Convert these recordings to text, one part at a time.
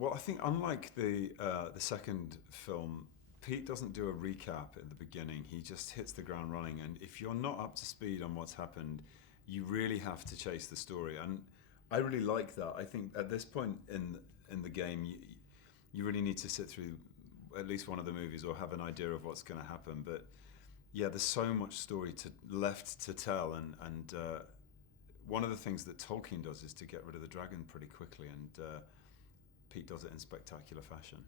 Well, I think unlike the second film, Pete doesn't do a recap at the beginning. He just hits the ground running, and if you're not up to speed on what's happened, you really have to chase the story. And I really like that. I think at this point in the game, you really need to sit through at least one of the movies or have an idea of what's going to happen. But yeah, there's so much story left to tell, and one of the things that Tolkien does is to get rid of the dragon pretty quickly, and Pete does it in spectacular fashion.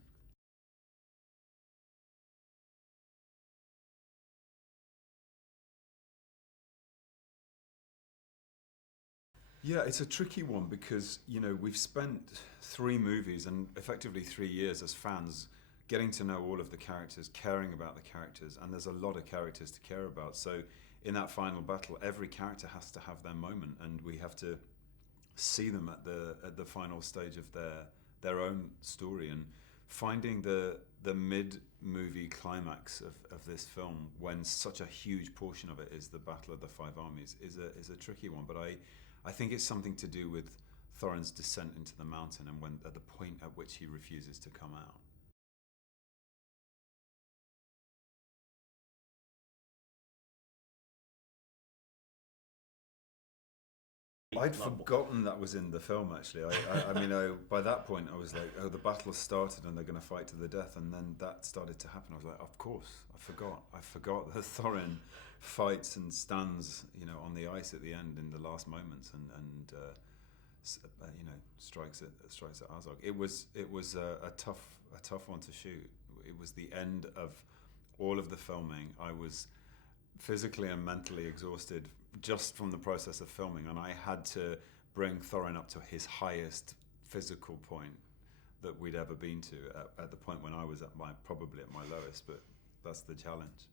Yeah, it's a tricky one because, we've spent three movies and effectively 3 years as fans getting to know all of the characters, caring about the characters, and there's a lot of characters to care about. So in that final battle, every character has to have their moment, and we have to see them at the final stage of their own story. And finding the mid movie climax of this film, when such a huge portion of it is the Battle of the Five Armies, is a tricky one. But I think it's something to do with Thorin's descent into the mountain and when at the point at which he refuses to come out. I'd forgotten that was in the film. Actually, I mean, by that point, I was like, "Oh, the battle has started, and they're going to fight to the death." And then that started to happen. I was like, "Of course, I forgot. I forgot that Thorin fights and stands, on the ice at the end in the last moments, and strikes at Azog. It was a tough one to shoot. It was the end of all of the filming. I was physically and mentally exhausted just from the process of filming, and I had to bring Thorin up to his highest physical point that we'd ever been to at the point when I was probably at my lowest, but that's the challenge.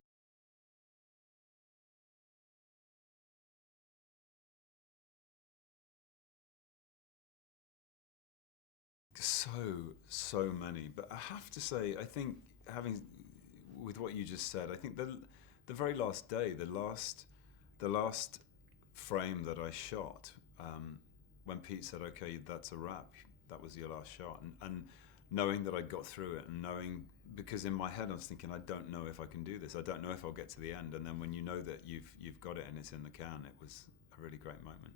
So many, but I have to say, I think having with what you just said, I think the very last day, the last frame that I shot, when Pete said, "Okay, that's a wrap," that was your last shot, and knowing that I'd got through it, and knowing, because in my head I was thinking, I don't know if I can do this, I don't know if I'll get to the end, and then when you know that you've got it and it's in the can, it was a really great moment.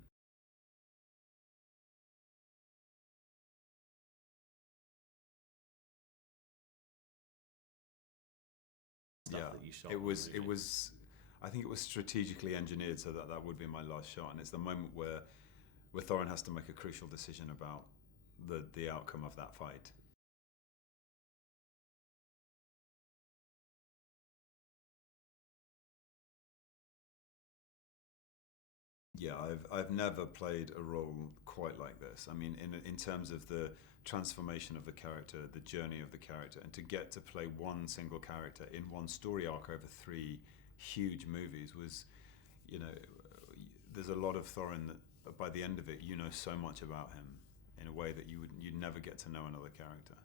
Stuff that you shot it on the was it movie. was I think it was strategically engineered so that that would be my last shot, and it's the moment where Thorin has to make a crucial decision about the outcome of that fight. Yeah, I've never played a role quite like this. I mean, in terms of the transformation of the character, the journey of the character, and to get to play one single character in one story arc over three huge movies was, you know, there's a lot of Thorin that by the end of it, you know so much about him in a way that you'd never get to know another character.